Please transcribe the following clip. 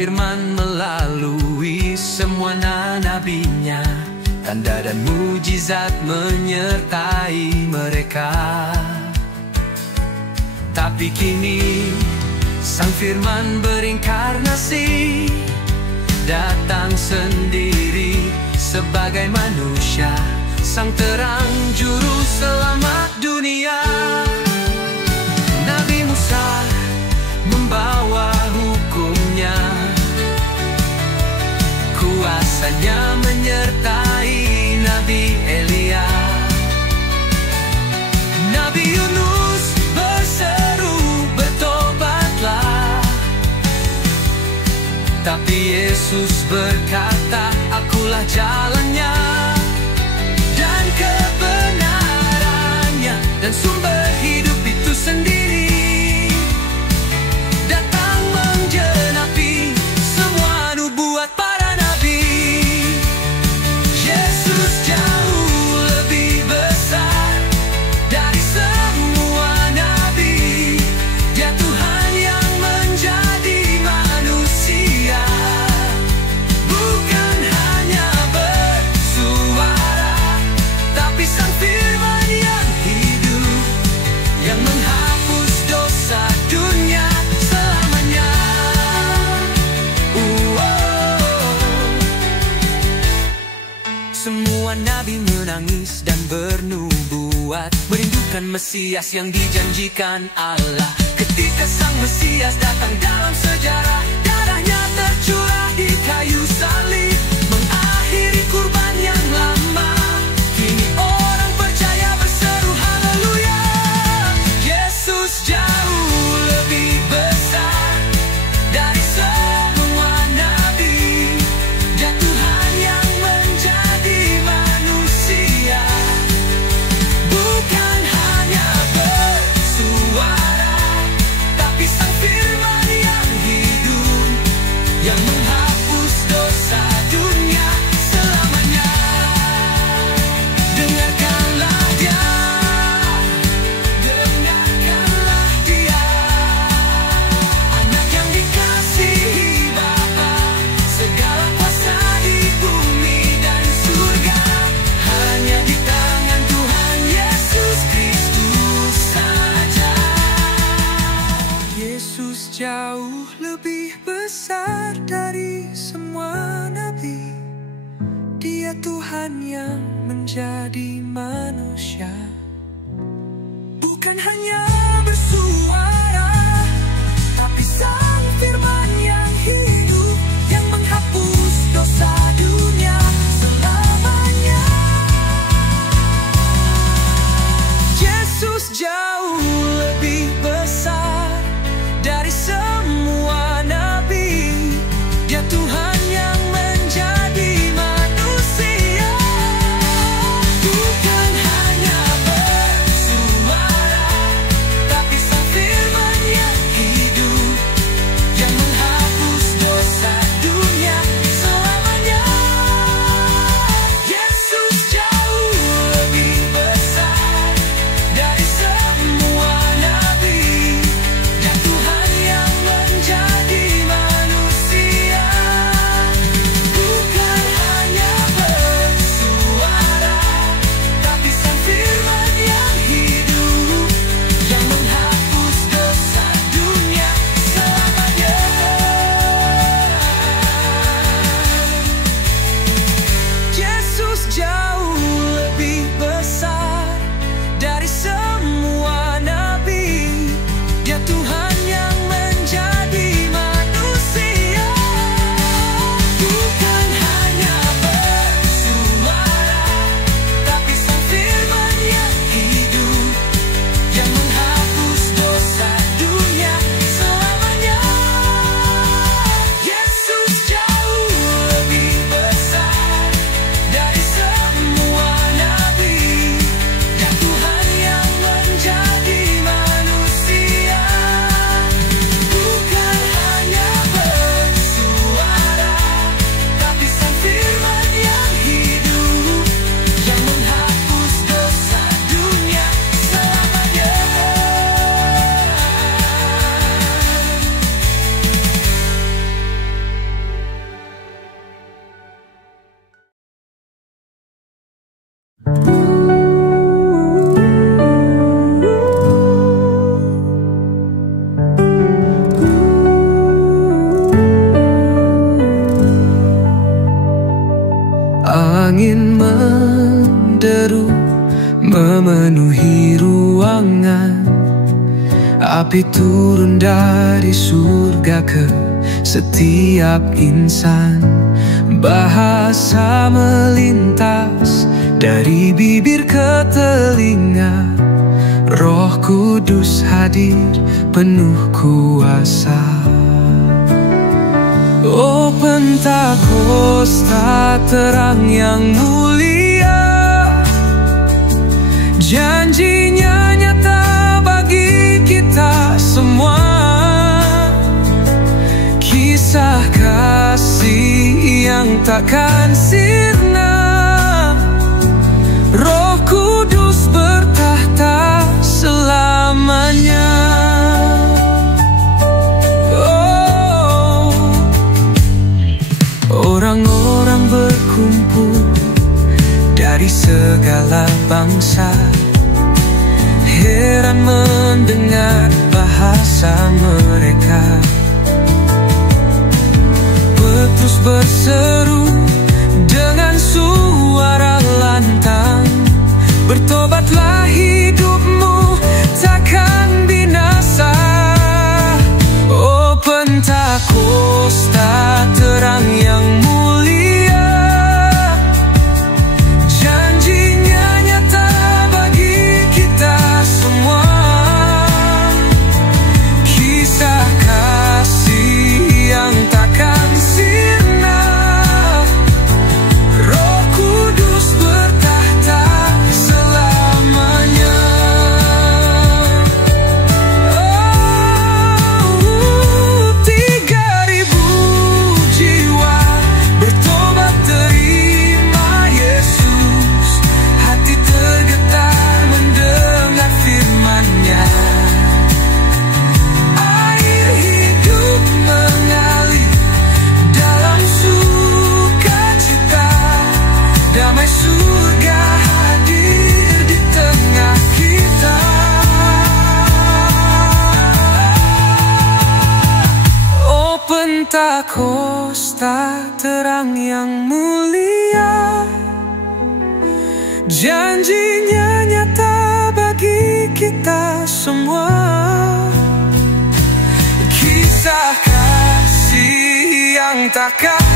berfirman melalui semua nabinya, tanda dan mujizat menyertai mereka. Tapi kini Sang Firman berinkarnasi, datang sendiri sebagai manusia, Sang terang juru selamat dunia. Nabi Musa membawa hukumnya, kuasanya menyertai Nabi Elia. Nabi Yunus berseru, bertobatlah. Tapi Yesus berkata, akulah jalannya dan kebenarannya, dan sumber hidup itu sendiri, datang menggenapi semua nubuat para nabi. Yesus jauh lebih besar dari semua nabi. Dia Tuhan yang menjadi manusia, bukan hanya bersuara, tapi Sang Firman yang hidup, yang menghapus dosa dunia selamanya. Semua nabi menangis dan bernubuat, merindukan Mesias yang dijanjikan Allah. Ketika Sang Mesias datang dalam sejarah, darahnya tercurah di kayu salib, mengakhiri kurban yang lama. Kini orang percaya berseru haleluya. Yesus jauh lebih besar dari semua nabi. Dia Tuhan yang menjadi manusia, bukan hanya bersuara, tapi Sang Firman yang hidup, yang menghapus dosa dunia selamanya. Dengarkanlah Dia, dengarkanlah Dia, Anak yang dikasihi Bapa, segala kuasa di bumi dan surga hanya di tangan Tuhan Yesus Kristus saja. Yesus jauh lebih besar dari semua nabi. Dia Tuhan yang menjadi manusia, bukan hanya bersuara, tapi Sang Firman yang hidup, yang menghapus dosa dunia selamanya. Yesus jauh lebih besar dari semua nabi. Dia Tuhan yang menjadi manusia, bukan hanya bersuara, memenuhi ruangan. Api turun dari surga ke setiap insan. Bahasa melintas dari bibir ke telinga. Roh Kudus hadir penuh kuasa. Oh Pentakosta, terang yang mulia, janjinya nyata bagi kita semua. Kisah kasih yang takkan sirna. Roh Kudus bertahta selamanya. Oh, orang-orang berkumpul dari segala bangsa, heran mendengar bahasa mereka. Petrus berseru dengan suara lantang, bertobatlah, hidupmu takkan binasa. Oh Pentakosta, terang yang mulia, janjinya nyata bagi kita semua. Kisah kasih yang takkan sirna. Roh Kudus bertahta selamanya. Oh, 3.000 jiwa bertobat terima Yesus. Hati tergetar mendengar firman-Nya. Air hidup mengalir dalam sukacita. Damai surga hadir di tengah kita. Oh Pentakosta, terang yang mulia, janjinya nyata bagi kita semua. Kisah kasih yang takkan